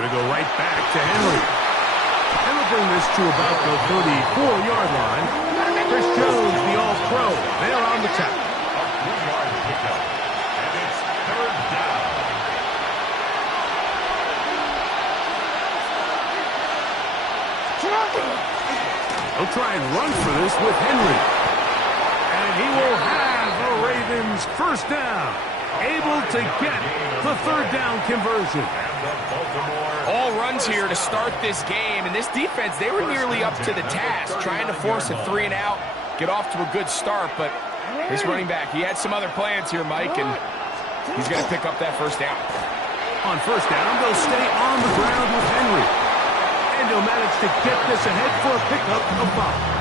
Going to go right back to Henry. And we'll bring this to about the 34-yard line. Chris Jones, the All-Pro, there on the tackle. A 3-yard pickup. And it's third down. They'll try and run for this with Henry. And he will have the Ravens first down. Able to get the third down conversion. All runs here to start this game, and this defense, they were nearly up to the task, trying to force a 3-and-out, get off to a good start, but this running back, he had some other plans here, Mike, and he's going to pick up that first down. On first down, they'll stay on the ground with Henry, and he'll manage to get this ahead for a pickup of 5.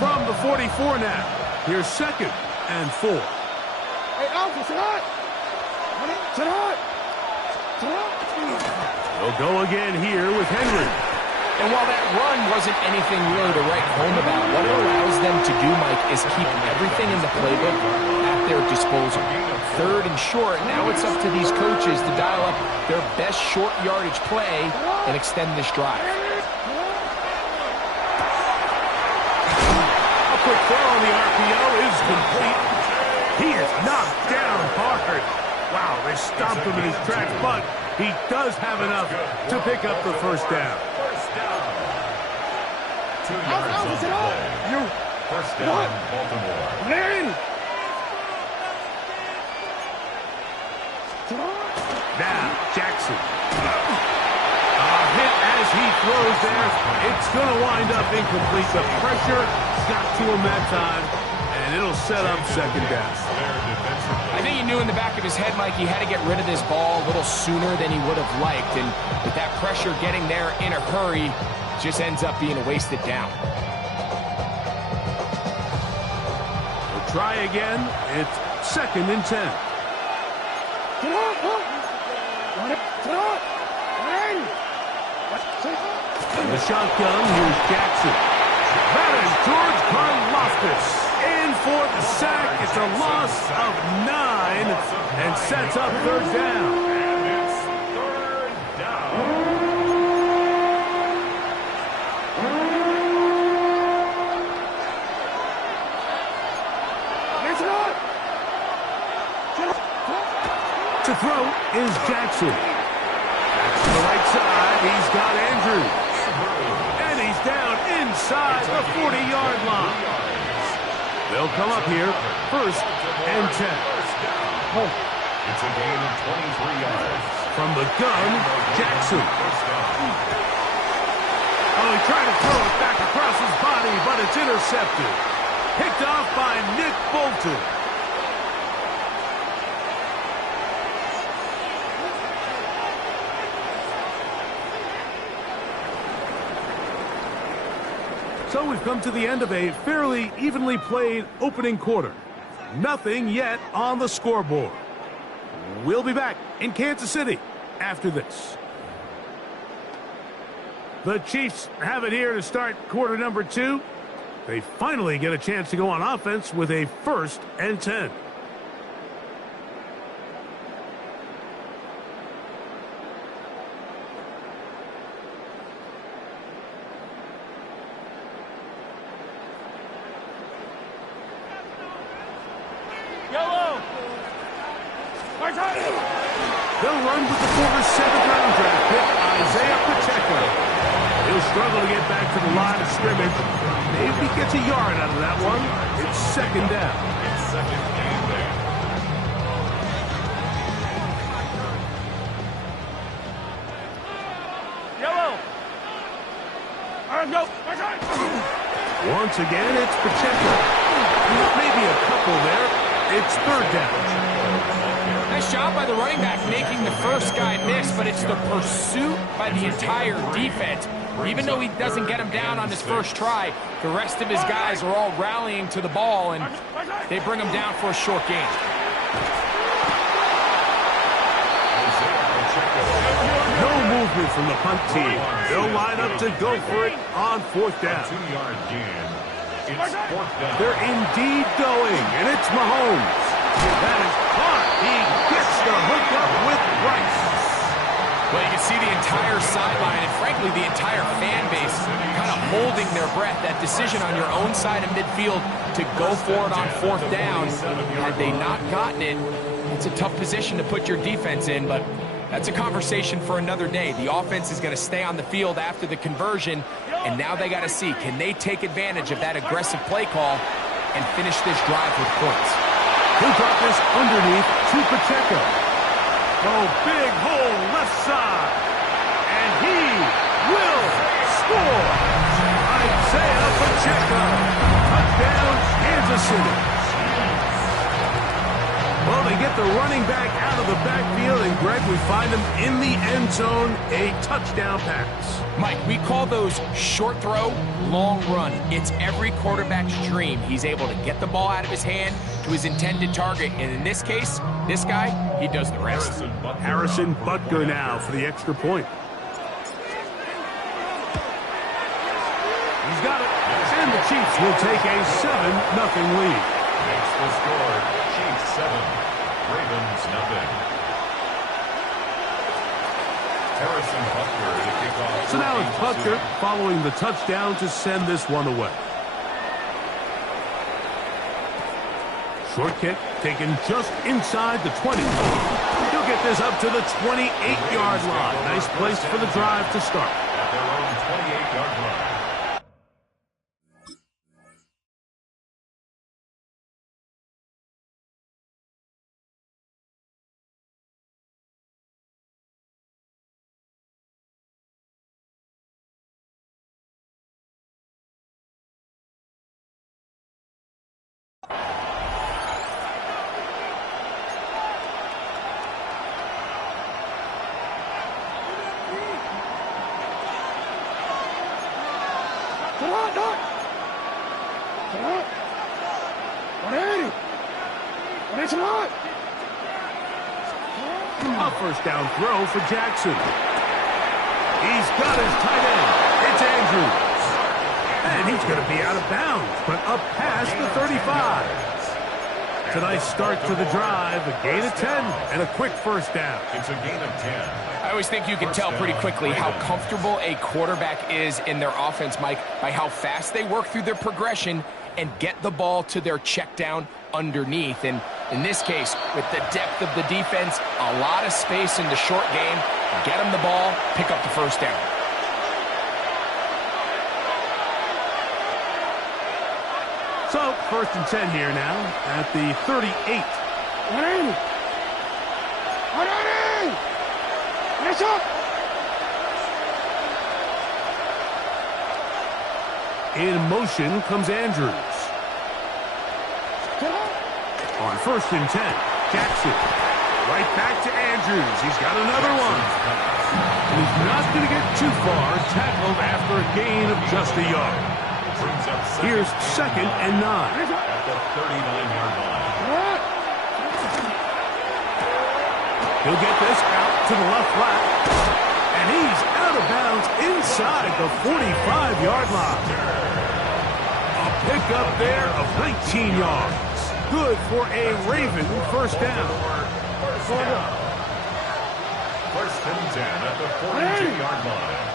From the 44 now, here's 2nd and 4. Hey, Alpha, sit out! Sit out! They'll go again here with Henry. And while that run wasn't anything really to write home about, what it allows them to do, Mike, is keep everything in the playbook at their disposal. 3rd and short, now it's up to these coaches to dial up their best short yardage play and extend this drive. Quick throw on the RPO is complete. He is knocked down hard. Wow, they stomped him in his tracks, but he does have enough to pick up the first down. 2 yards on the play. First down, Baltimore. Now, Jackson. Hit as he throws there. It's going to wind up incomplete. The pressure got to him that time, and it'll set up 2nd down. I think he knew in the back of his head, Mike, he had to get rid of this ball a little sooner than he would have liked, and with that pressure getting there in a hurry, just ends up being a wasted down. We'll try again. It's 2nd and 10. In the shotgun, here's Jackson. Batting towards Karlaftis. In for the sack. It's a loss of 9 and sets up 3rd down. And it's 3rd down. To throw is Jackson. Back to the right side. He's got Andrews. And he's down inside the 40-yard line. They'll come up here, 1st and 10. It's a gain of 23 yards. From the gun, Jackson. Oh, he tried to throw it back across his body, but it's intercepted. Picked off by Nick Bolton. So we've come to the end of a fairly evenly played opening quarter. Nothing yet on the scoreboard. We'll be back in Kansas City after this. The Chiefs have it here to start quarter number 2. They finally get a chance to go on offense with a 1st and 10. They'll run with the former 7th-round draft pick, Isaiah Pacheco. He'll struggle to get back to the line of scrimmage. Maybe he gets a yard out of that one. It's 2nd down. It's 2nd and there. Once again, it's Pacheco. Maybe a couple there. It's 3rd down. Nice job by the running back making the first guy miss, but it's the pursuit by the entire defense. Even though he doesn't get him down on his first try, the rest of his guys are all rallying to the ball, and they bring him down for a short gain. No movement from the punt team. They'll line up to go for it on 4th down. 2-yard gain. It's 4th down. They're indeed going, and it's Mahomes. That is caught. He gets the hookup with Rice. Well, you can see the entire sideline and, frankly, the entire fan base kind of holding their breath. That decision on your own side of midfield to go for it on 4th down. Had they not gotten it, it's a tough position to put your defense in, but that's a conversation for another day. The offense is going to stay on the field after the conversion, and now they got to see, can they take advantage of that aggressive play call and finish this drive with points? He'll drop this underneath to Pacheco. Oh, big hole left side. And he will score. Isaiah Pacheco. Touchdown, Kansas City. Well, they get the running back out of the backfield, and Greg, we find him in the end zone, a touchdown pass. Mike, we call those short throw, long run. It's every quarterback's dream. He's able to get the ball out of his hand to his intended target, and in this case, this guy, he does the rest. Harrison Butker now for the extra point. He's got it, and the Chiefs will take a 7-0 lead. Makes the score. Chiefs 7, Ravens nothing. Harrison Butker to kick off. So now it's Butker following the touchdown to send this one away. Short kick taken just inside the 20. He'll get this up to the 28-yard line. Nice place for the drive to start. At their own 28-yard line. A first down throw for Jackson. He's got his tight end. It's Andrews. And he's going to be out of bounds, but up past the 35. It's a nice start to the drive, a gain of 10, and a quick first down. It's a gain of 10. I always think you can tell pretty quickly how comfortable a quarterback is in their offense, Mike, by how fast they work through their progression and get the ball to their check down underneath. And in this case, with the depth of the defense, a lot of space in the short game, get them the ball, pick up the first down. So, 1st and 10 here now at the 38. In motion comes Andrews. On 1st and 10, Jackson. Right back to Andrews. He's got another one. And he's not going to get too far, tackled after a gain of just a yard. Here's 2nd and 9. At the 39-yard line. He'll get this out to the left flat. And he's out of bounds inside the 45-yard line. A pickup there of 19 yards. Good for a Raven first down. 1st and 10 at the 42-yard line.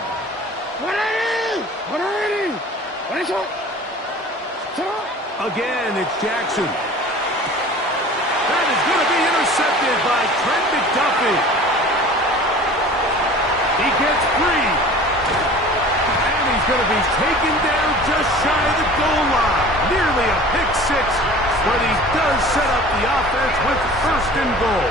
Again, it's Jackson. That is going to be intercepted by Trent McDuffie. He gets free. And he's going to be taken down just shy of the goal line. Nearly a pick six, but he does set up the offense with 1st and goal.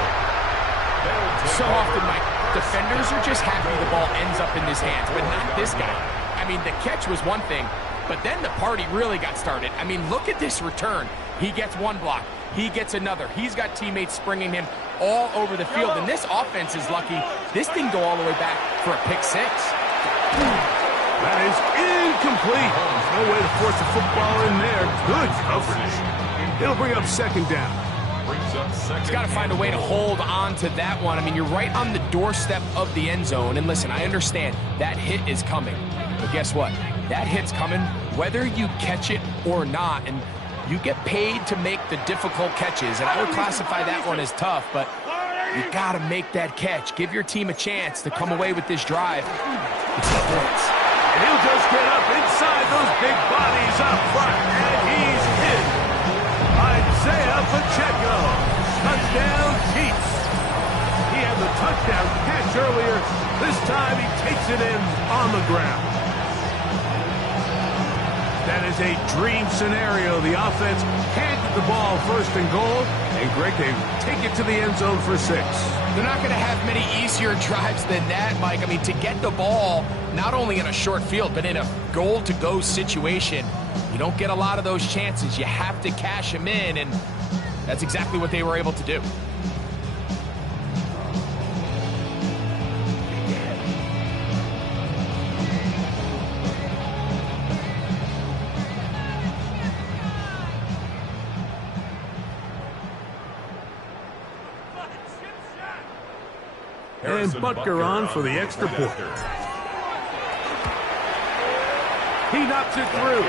So often, Mike, defenders are just happy the ball ends up in his hands, but not this guy. I mean, the catch was one thing, but then the party really got started. I mean, look at this return. He gets one block. He gets another. He's got teammates springing him all over the field, and this offense is lucky. This didn't go all the way back for a pick six. That is incomplete. No way to force the football in there. Good coverage. It'll bring up 2nd down. He's got to find a way to hold on to that one. I mean, you're right on the doorstep of the end zone. And listen, I understand that hit is coming. But guess what? That hit's coming whether you catch it or not. And you get paid to make the difficult catches. And I would classify that one as tough, but you got to make that catch. Give your team a chance to come away with this drive. It's a blitz. And he'll just get up inside those big bodies up front. And he's in. Isaiah Pacheco. Touchdown Chiefs. He had the touchdown catch earlier. This time he takes it in on the ground. That is a dream scenario. The offense can't get the ball first and goal. And Greg, they take it to the end zone for 6. They're not going to have many easier drives than that, Mike. I mean, to get the ball, not only in a short field, but in a goal-to-go situation, you don't get a lot of those chances. You have to cash them in, and that's exactly what they were able to do. And Butker on for the extra point. He knocks it through.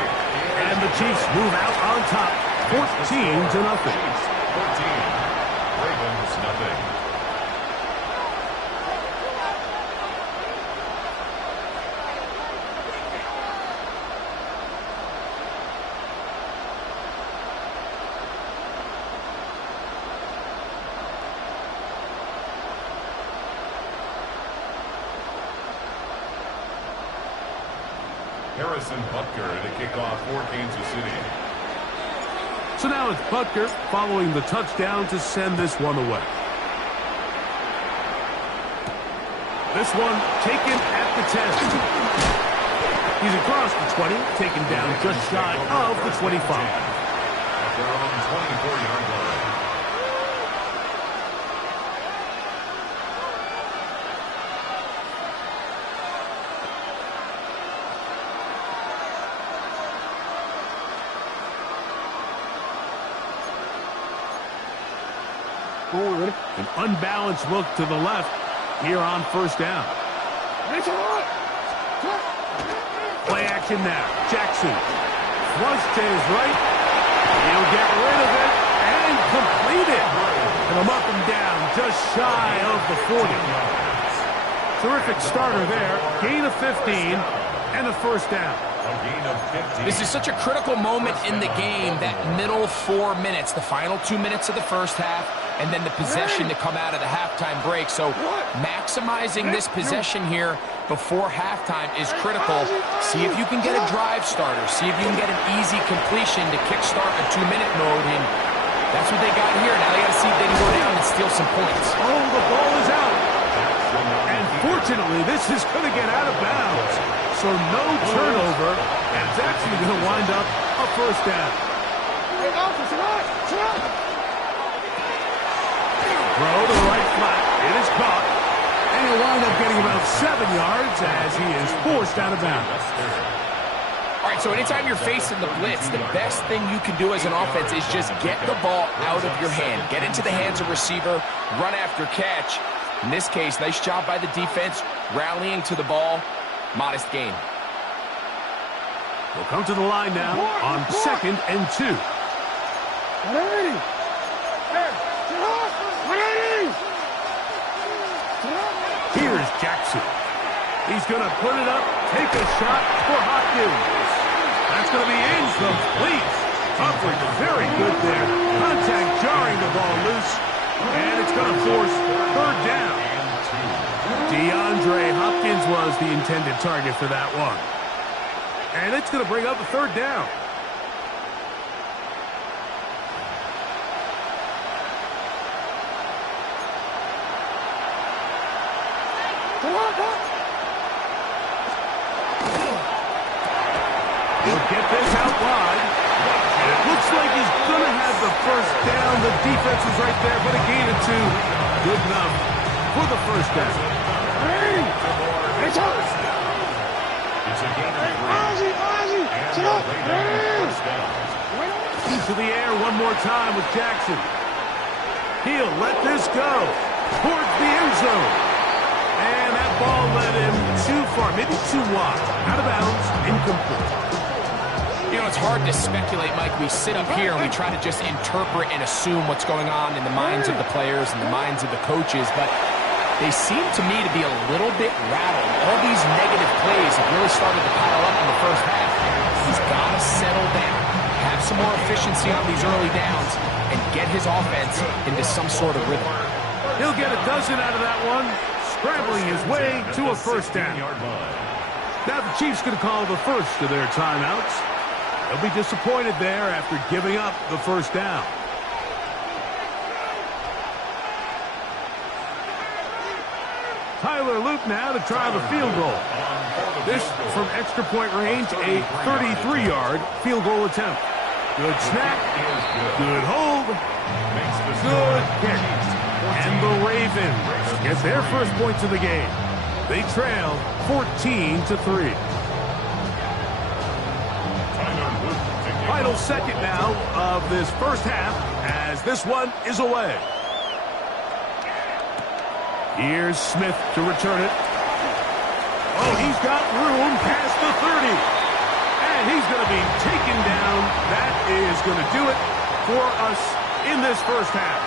And the Chiefs move out on top, 14-0. 14. Ravens, nothing. Harrison Butker to kick off for Kansas City. So now it's Butker following the touchdown to send this one away. This one taken at the 10. He's across the 20, taken down just shy of the 25. At their own 24-yard line. An unbalanced look to the left here on first down. Play action now. Jackson. Flush to his right. He'll get rid of it and complete it. And I'm up and down just shy of the 40. Terrific starter there. Gain of 15 and a first down. This is such a critical moment in the game, that middle 4 minutes, the final 2 minutes of the first half, and then the possession to come out of the halftime break. So maximizing this possession here before halftime is critical. See if you can get a drive starter. See if you can get an easy completion to kickstart a 2-minute mode. And that's what they got here. Now they got to see if they can go down and steal some points. Oh, the ball is out. And fortunately, this is going to get out of bounds. So no turnover, and it's actually going to wind up a first down. Throw to the right flat. It is caught. And he'll wind up getting about 7 yards as he is forced out of bounds. All right, so anytime you're facing the blitz, the best thing you can do as an offense is just get the ball out of your hand. Get into the hands of receiver, run after catch. In this case, nice job by the defense, rallying to the ball. Modest gain. We'll come to the line now on 2nd and 2. Here's Jackson. He's going to put it up, take a shot for Hopkins. That's going to be incomplete. Coverage very good there. Contact jarring the ball loose. And it's going to force third down. DeAndre Hopkins was the intended target for that one. And it's going to bring up a third down. He'll get this out wide. And it looks like he's going to have the first down. The defense was right there, but a gain of 2. Good enough for the first down. It's up. It's a gain of 3. To the air one more time with Jackson. He'll let this go towards the end zone. And that ball led him too far, maybe too wide. Out of bounds, incomplete. You know, it's hard to speculate, Mike. We sit up here and we try to just interpret and assume what's going on in the minds of the players and the minds of the coaches, but they seem to me to be a little bit rattled. All these negative plays have really started to pile up in the first half. He's got to settle down, have some more efficiency on these early downs, and get his offense into some sort of rhythm. He'll get a dozen out of that one, scrambling his way to a first down. Now the Chiefs going to call the first of their timeouts. They'll be disappointed there after giving up the first down. Tyler Luke now to try the field goal. This from extra point range, a 33-yard field goal attempt. Good snap, good hold, good kick. And the Ravens get their first points of the game. They trail 14-3. Final second now of this first half as this one is away. Here's Smith to return it. Oh, he's got room past the 30. And he's going to be taken down. That is going to do it for us in this first half.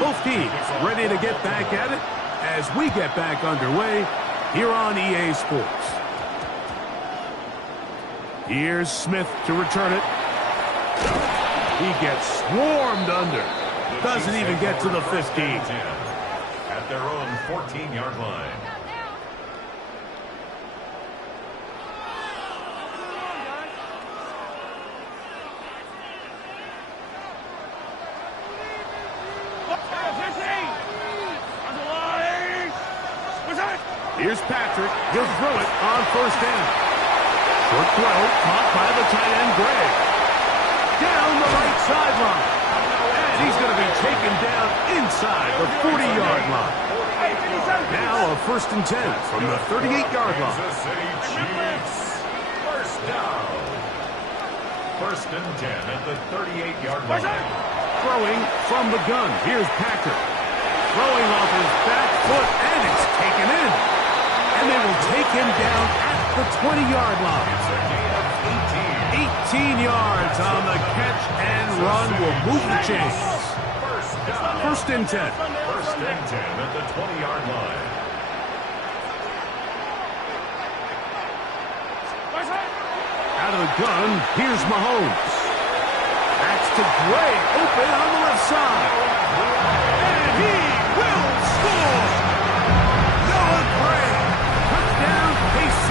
Both teams ready to get back at it as we get back underway here on EA Sports. Here's Smith to return it. He gets swarmed under. Doesn't even get to the 15. At their own 14-yard line. Here's Patrick. He'll throw it on first down. Short throw, caught by the tight end, Gray. Down the right sideline. And he's going to be taken down inside the 40-yard line. Now a 1st and 10 from the 38-yard line. First down. 1st and 10 at the 38-yard line. Throwing from the gun. Here's Patrick. Throwing off his back foot, and it's taken in. And they will take him down at the 20-yard line. 18 yards on the catch and run will move the chains. 1st and 10. 1st and 10 at the 20-yard line. Out of the gun, here's Mahomes. That's to Gray, open on the left side. And he will score! Noah Gray, touchdown KC.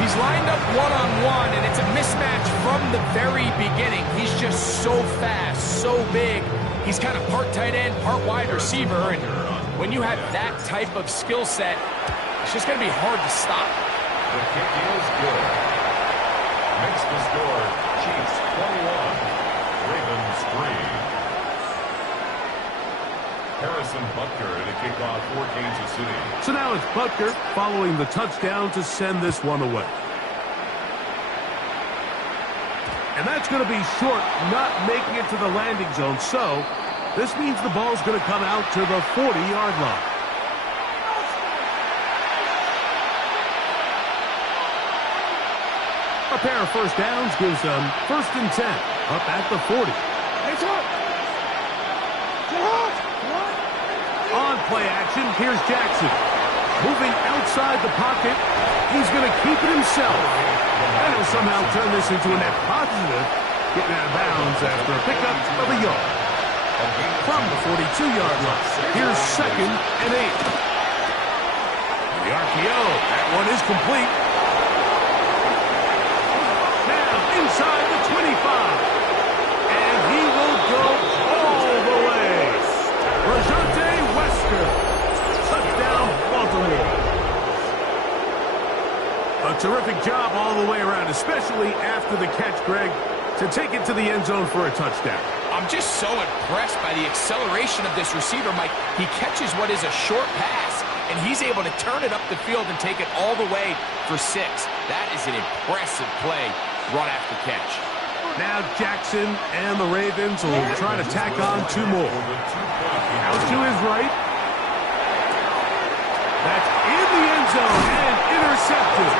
He's lined up one-on-one, and it's a mismatch from the very beginning. He's just so fast, so big. He's kind of part tight end, part wide receiver, and when you have that type of skill set, it's just going to be hard to stop. The kick is good. Makes the score Chiefs 21, Ravens 3. Harrison Butker to kick off for Kansas City. So now it's Butker following the touchdown to send this one away. And that's going to be short, not making it to the landing zone. So this means the ball's going to come out to the 40-yard line. A pair of first downs gives them 1st and 10 up at the 40. On play action, here's Jackson. Moving outside the pocket, he's going to keep it himself. And he'll somehow turn this into a net positive, getting out of bounds after a pickup of a yard. From the 42-yard line, here's 2nd and 8. The RPO, that one is complete. Now inside the 25. And he will go all the way. Rajante Wesker. Touchdown, Baltimore. A terrific job all the way around, especially after the catch, Greg, to take it to the end zone for a touchdown. I'm just so impressed by the acceleration of this receiver, Mike. He catches what is a short pass, and he's able to turn it up the field and take it all the way for 6. That is an impressive play, run after catch. Now Jackson and the Ravens will try to tack on 2 more. Out to his right. That's in the end zone and intercepted.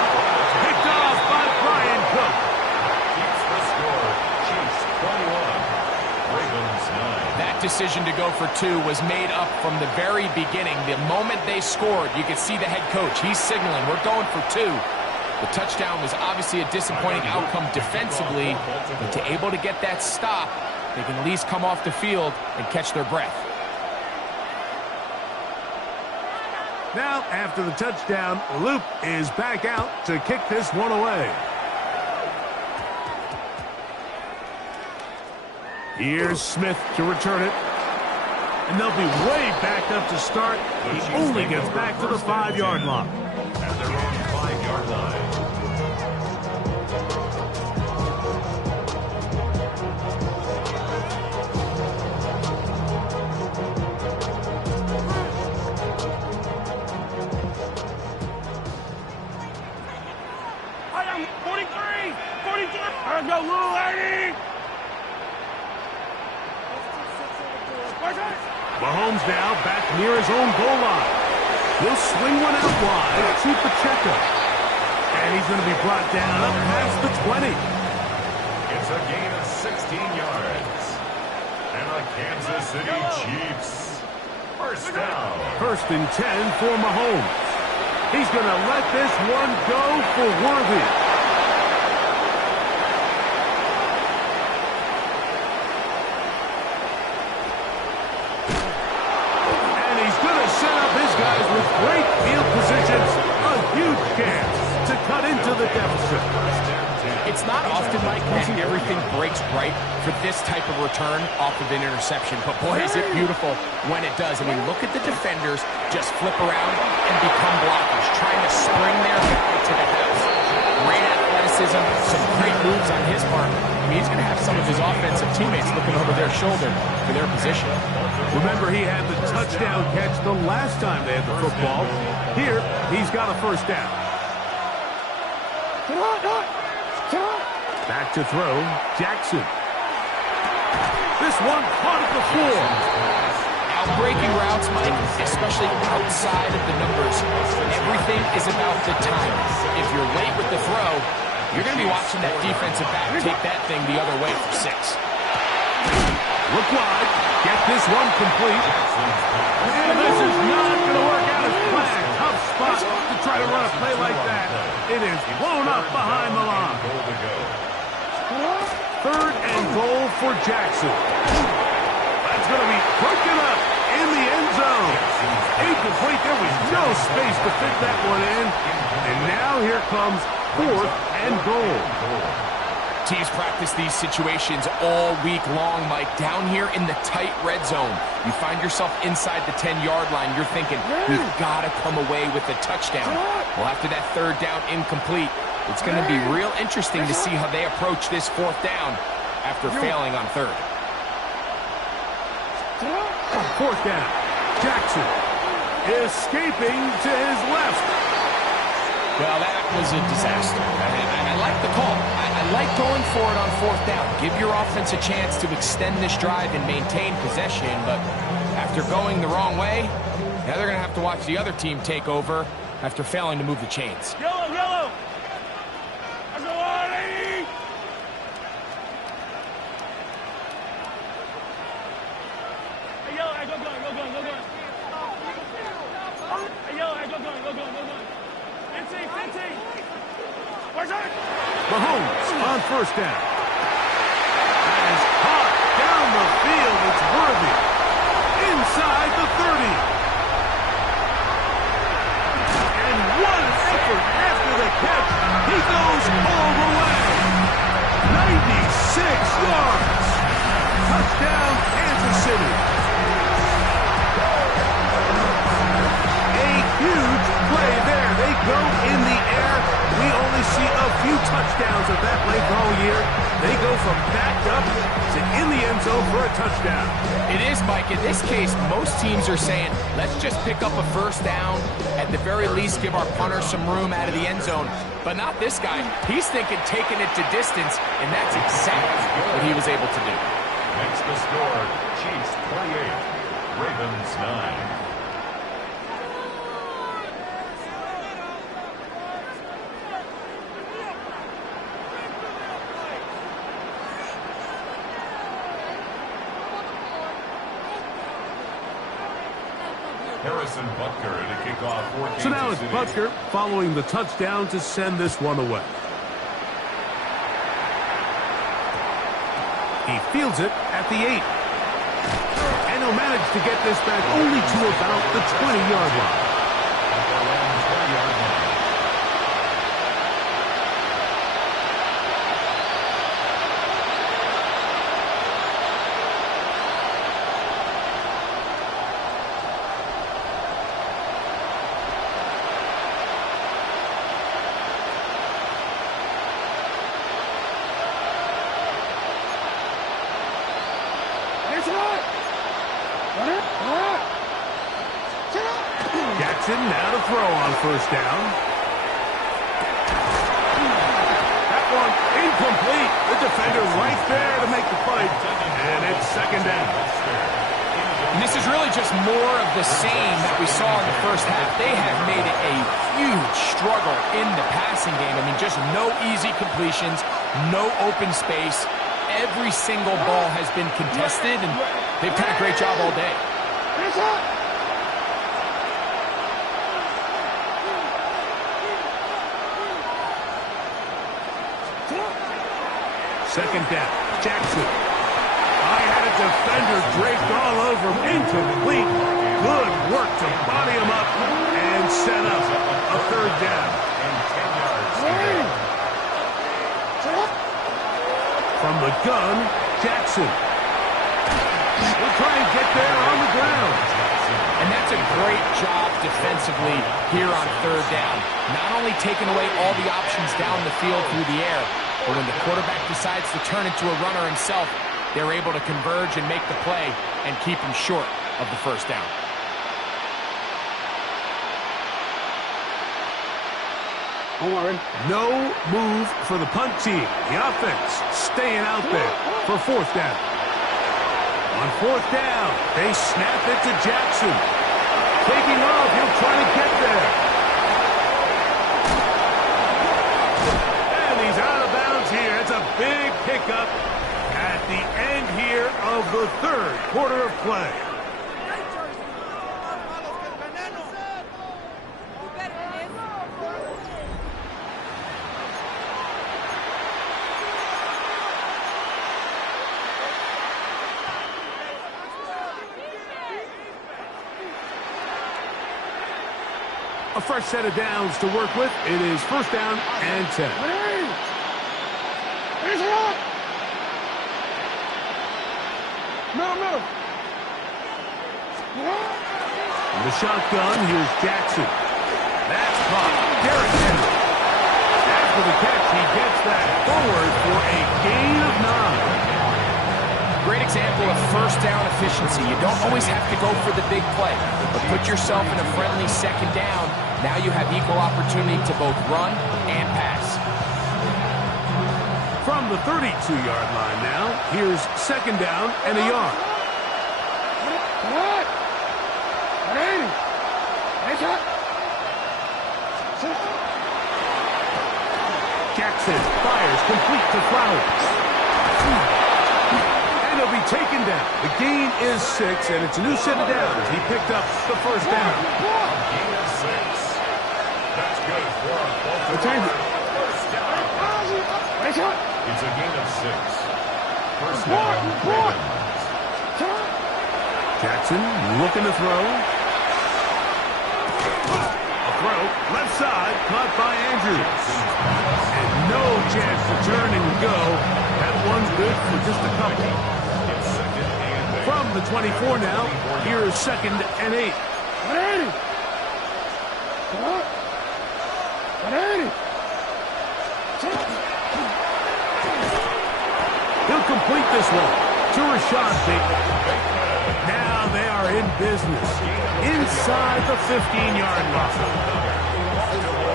Picked off by Brian Cook. Keeps the score. Chiefs 21, Ravens 9. That decision to go for 2 was made up from the very beginning. The moment they scored, you could see the head coach. He's signaling, we're going for 2. The touchdown was obviously a disappointing outcome defensively, but to able to get that stop, they can at least come off the field and catch their breath. Now, after the touchdown, Luke is back out to kick this one away. Here's Smith to return it. And they'll be way back up to start. He only gets back to the 5-yard line. At their own 5-yard line. I am 43! 43! Let's go, little lady! Mahomes now back near his own goal line. He'll swing one out wide to Pacheco. And he's going to be brought down up past the 20. It's a gain of 16 yards. And the Kansas City Chiefs. First down. 1st and 10 for Mahomes. He's going to let this one go for Worthy. And he's going to set up his guys with great field positions. A huge chance to cut into the deficit. It's not often, Mike, that everything breaks right for this type of return off of an interception. But, boy, is it beautiful when it does. I mean, look at the defenders just flip around and become blockers, trying to spring their guy to the house. Great athleticism, some great moves on his part. I mean, he's going to have some of his offensive teammates looking over their shoulder for their position. Remember, he had the touchdown catch the last time they had the football. Here, he's got a 1st down. Back to throw, Jackson. This one caught at the 4. Out-breaking routes, Mike, especially outside of the numbers. Everything is about the time. If you're late with the throw, you're going to be watching that defensive back take that thing the other way for 6. Look wide. Get this one complete. And this is not going to work out as planned. Tough spot to try to run a play like that. It is blown up behind the line. 3rd and goal for Jackson. That's going to be broken up in the end zone. Incomplete. There was no space to fit that one in. And now here comes 4th and goal. Teams practice these situations all week long, Mike. Down here in the tight red zone, you find yourself inside the 10-yard line. You're thinking, we've got to come away with a touchdown. Well, after that 3rd down incomplete, it's going to be real interesting to see how they approach this 4th down after failing on 3rd. 4th down. Jackson escaping to his left. Well, that was a disaster. I like the call. I like going for it on 4th down. Give your offense a chance to extend this drive and maintain possession, but after going the wrong way, now they're going to have to watch the other team take over after failing to move the chains. Yellow, yellow! Let's go, lady! Hey, yellow, hey, go, go, go, go, go, go. Hey, yellow, hey, go, go, go, go, go, go. 15, 15. Where's that? Mahomes on 1st down. That is caught down the field. It's Worthy. Inside the 30. And one effort after the catch. He goes all the way. 96 yards. Touchdown, Kansas City. A huge play there. They go in the air. We only see a few touchdowns of that length all year. They go from backed up end zone for a touchdown. It is, Mike. In this case, most teams are saying, let's just pick up a first down. At the very least, give our punter some room out of the end zone. But not this guy. He's thinking taking it to distance, and that's exactly what he was able to do. Makes the score, Chiefs 28, Ravens 9. Harrison Butker to kick off. So now it's Butker following the touchdown to send this one away. He fields it at the 8. And he'll manage to get this back only to about the 20-yard line. Jackson now to throw on first down. That one incomplete. The defender right there to make the fight. And it's second down. And this is really just more of the same that we saw in the first half. They have made it a huge struggle in the passing game. I mean, just no easy completions, no open space. Every single ball has been contested, and they've done a great job all day. Second down, Jackson. I had a defender draped all over him. Incomplete. Good work to body him up and set up a third down. From the gun, Jackson. We'll try and get there on the ground. And that's a great job defensively here on third down. Not only taking away all the options down the field through the air, but when the quarterback decides to turn into a runner himself, they're able to converge and make the play and keep him short of the first down. No move for the punt team. The offense staying out there for fourth down. On fourth down, they snap it to Jackson. Taking off, he'll try to get there. And he's out of bounds here. It's a big pickup at the end here of the third quarter of play. A fresh set of downs to work with. It is first down and 10. In the shotgun, here's Jackson. That's caught. Derrick Henry. After the catch, he gets that forward for a gain of 9. Great example of first down efficiency. You don't always have to go for the big play, but put yourself in a friendly second down. Now you have equal opportunity to both run and pass. From the 32-yard line now, here's second down and a yard. Jackson fires complete to Flowers. And he'll be taken down. The gain is 6, and it's a new set of downs. He picked up the first down. Gain of 6. That's good for a first down. It's a gain of 6. First down, Ravens. Jackson looking to throw. A throw, left side, caught by Andrews. And no chance to turn and go. That one's good for just a couple. It's second and 8. From the 24 now, here is second and 8. He'll complete this one. to Rashad Bateman. Now they are in business inside the 15-yard line.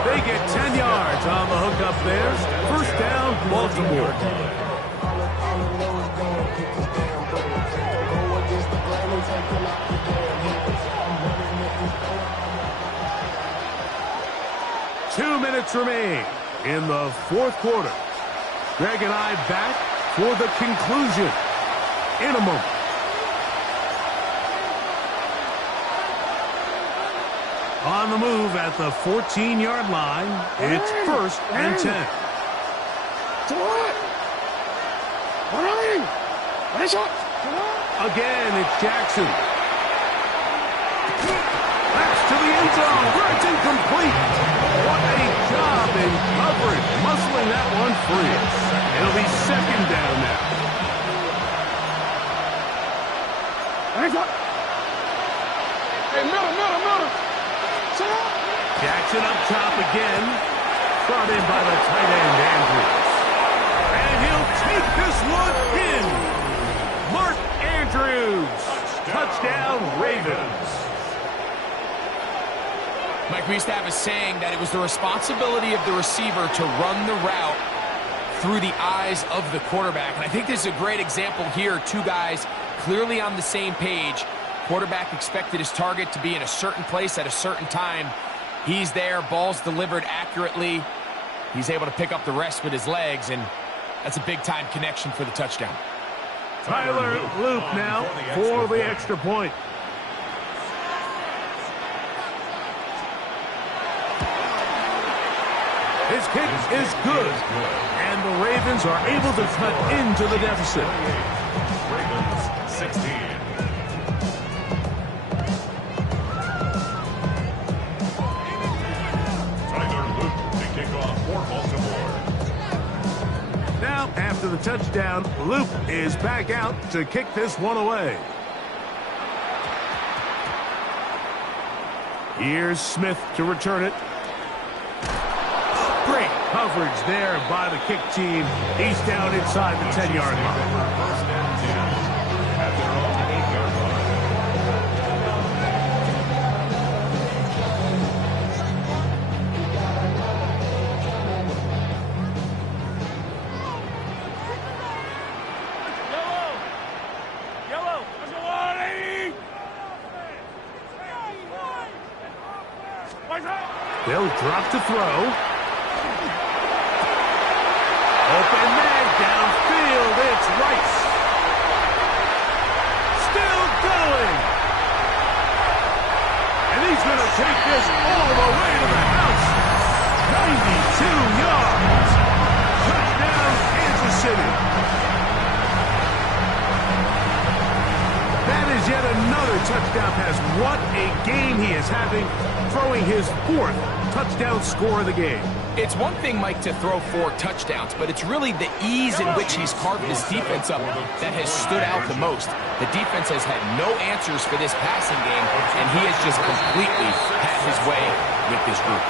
They get 10 yards on the hook up there. First down, Baltimore. Two minutes remain in the fourth quarter. Greg and I back for the conclusion in a moment. On the move at the 14-yard line, it's first and 10. Again, it's Jackson. That's to the end zone, where it's incomplete. What a job in coverage, muscling that one free. It'll be second down now. Hey, middle. Jackson up top again. Brought in by the tight end, Andrews. And he'll take this one in. Mark Andrews. Touchdown, Ravens. Mike, we used to have a saying that it was the responsibility of the receiver to run the route through the eyes of the quarterback. And I think this is a great example here. Two guys clearly on the same page. Quarterback expected his target to be in a certain place at a certain time. He's there, ball's delivered accurately. He's able to pick up the rest with his legs, and that's a big-time connection for the touchdown. Tyler Loop now for the extra point. His kick is good, and the Ravens are able to cut into the deficit. Ravens 16. Now, after the touchdown, Loop is back out to kick this one away. Here's Smith to return it. Great coverage there by the kick team. He's down inside the 10-yard line. First and 10 at their own 8-yard line. They'll drop to throw. Open man downfield. It's Rice. Still going. And he's going to take this all the way to the house. 92 yards. Touchdown, Kansas City. That is yet another touchdown pass. What a game he is having, throwing his fourth touchdown score of the game. It's one thing, Mike, to throw 4 touchdowns, but it's really the ease in which he's carved his defense up that has stood out the most. The defense has had no answers for this passing game, and he has just completely had his way with this group.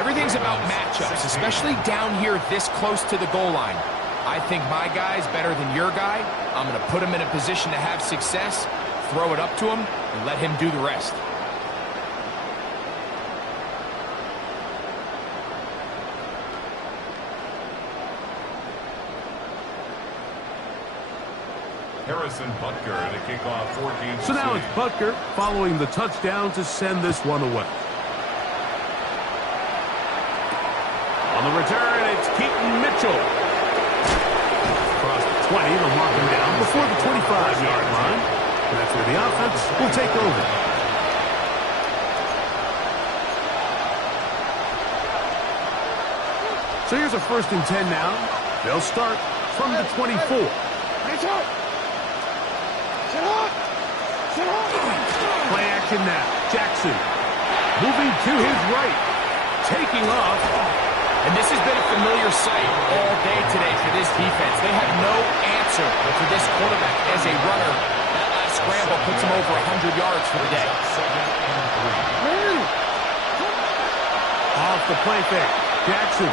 Everything's about matchups, especially down here this close to the goal line. I think my guy's better than your guy. I'm going to put him in a position to have success, throw it up to him, and let him do the rest. Harrison Butker to kick off 14. So now it's Butker following the touchdown to send this one away. On the return, it's Keaton Mitchell. Across the 20, they'll mark him down before the 25-yard line. And that's where the offense will take over. So here's a 1st and 10 now. They'll start from the 24. Play action now. Jackson moving to his right. Taking off. And this has been a familiar sight all day today for this defense. They have no answer for this quarterback as a runner. That last scramble puts him over 100 yards for the day. Off the play fake. Jackson.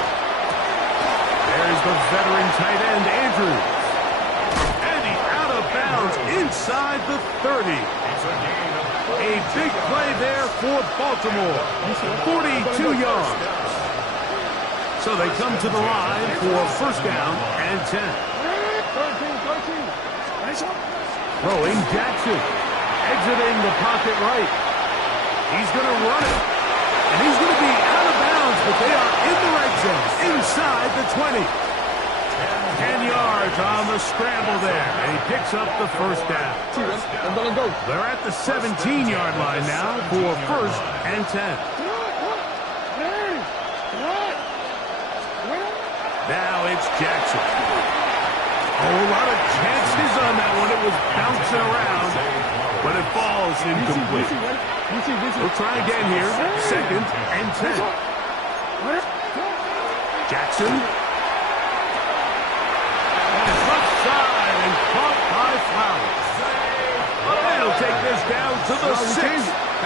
There's the veteran tight end, Andrews. And he's out of bounds inside the 30. A big play there for Baltimore. 42 yards. So they come to the line for first down and 10. Throwing Jackson. Exiting the pocket right. He's going to run it. And he's going to be out of bounds, but they are in the red zone, inside the 20. 10 yards on the scramble there, and he picks up the first down. They're at the 17-yard line now for first and 10. Now it's Jackson. A whole lot of chances on that one. It was bouncing around, but it falls incomplete. We'll try again here. Second and 10. Jackson. And it's left side and caught by Flowers. And he'll take this down to the 6.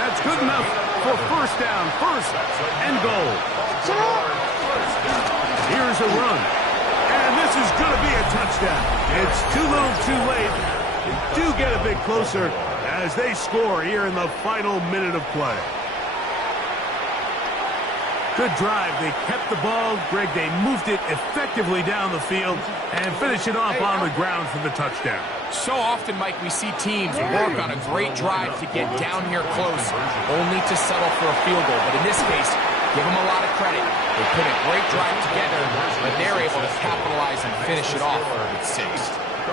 That's good enough for first down. First and goal. Here's a run. And this is going to be a touchdown. It's too little too late. They do get a bit closer as they score here in the final minute of play. Good drive. They kept the ball. Greg, they moved it effectively down the field and finished it off on the ground for the touchdown. So often, Mike, we see teams work on a great drive to get down here close, only to settle for a field goal. But in this case, give them a lot of credit. They put a great drive together, but they're able to capitalize and finish it off with 6.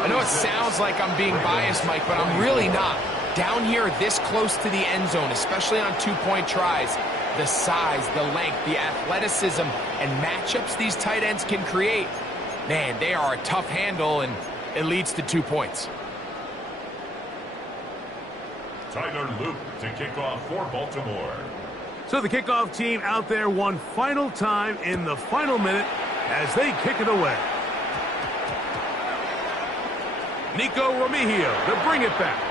I know it sounds like I'm being biased, Mike, but I'm really not. Down here this close to the end zone, especially on two-point tries, the size, the length, the athleticism, and matchups these tight ends can create, man, they are a tough handle, and it leads to 2 points. Tyler Luke to kick off for Baltimore. So the kickoff team out there one final time in the final minute as they kick it away. Nico Remigio to bring it back.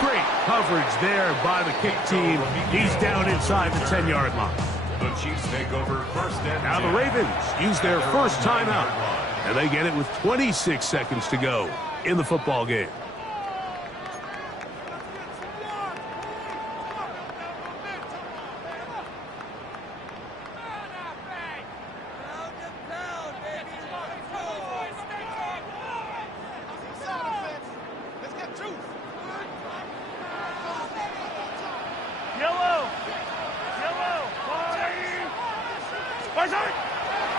Great coverage there by the kick team. He's down inside the 10-yard line. The Chiefs take over first and 10. Now the Ravens use their first timeout, and they get it with 26 seconds to go in the football game.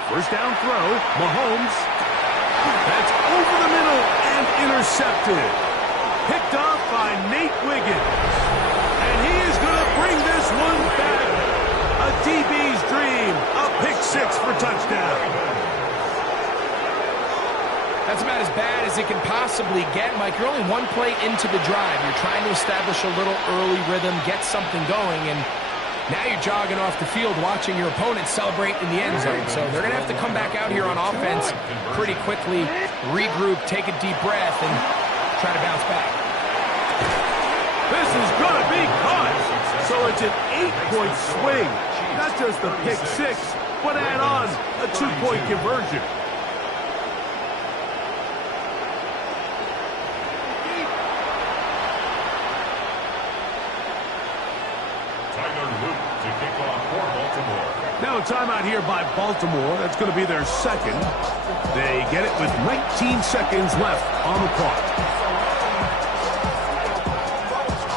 First down throw, Mahomes. That's over the middle and intercepted. Picked off by Nate Wiggins. And he is going to bring this one back. A DB's dream. A pick 6 for touchdown. That's about as bad as it can possibly get, Mike. You're only one play into the drive. You're trying to establish a little early rhythm, get something going, and now you're jogging off the field watching your opponent celebrate in the end zone. So they're going to have to come back out here on offense pretty quickly, regroup, take a deep breath, and try to bounce back. This is going to be caught. So it's an 8-point swing. Not just the pick 6, but add on a 2-point conversion. Now a timeout here by Baltimore. That's going to be their second. They get it with 19 seconds left on the clock.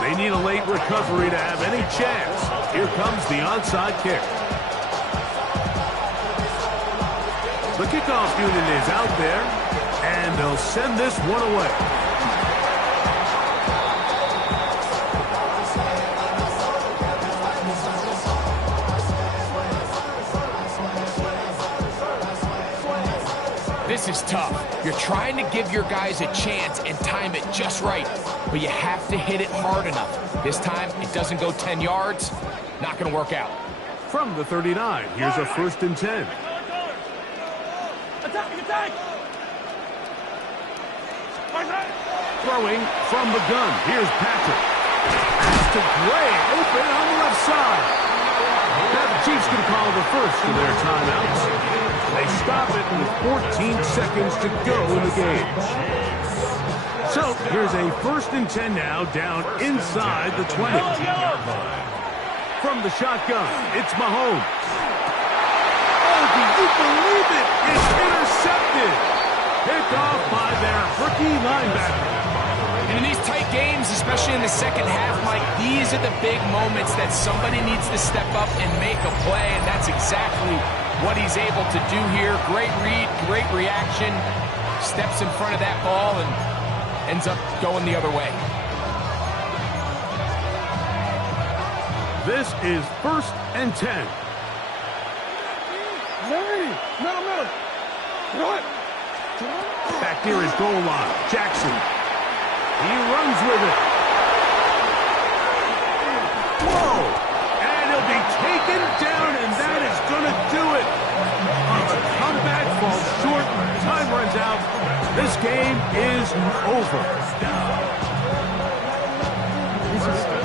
They need a late recovery to have any chance. Here comes the onside kick. The kickoff unit is out there, and they'll send this one away. This is tough. You're trying to give your guys a chance and time it just right, but you have to hit it hard enough. This time, it doesn't go 10 yards. Not going to work out. From the 39, here's a first and 10. Attack! Throwing from the gun. Here's Patrick. Pass to Gray, open on the left side. Now the Chiefs can call the first of their timeouts. They stop it with 14 seconds to go in the game. So here's a 1st and 10 now, down inside the 20. From the shotgun, it's Mahomes. Oh, do you believe it? It's intercepted. Picked off by their rookie linebacker. And in these tight games, especially in the second half, Mike, these are the big moments that somebody needs to step up and make a play, and that's exactly what he's able to do here. Great read, great reaction, steps in front of that ball and ends up going the other way. This is 1st and 10. Middle. What? Back near his goal line, Jackson. He runs with it. Whoa! And he'll be taken down, and that is going to do it. The comeback falls short. Time runs out. This game is over.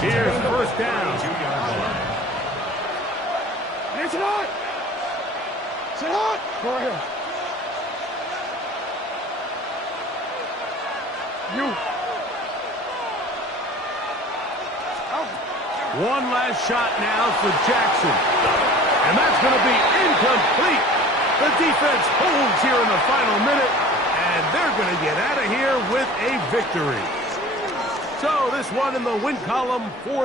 Here's 1st down. It's not. Sit hot. Go ahead. You. One last shot now for Jackson. And that's going to be incomplete. The defense holds here in the final minute, and they're going to get out of here with a victory. So this one in the win column for the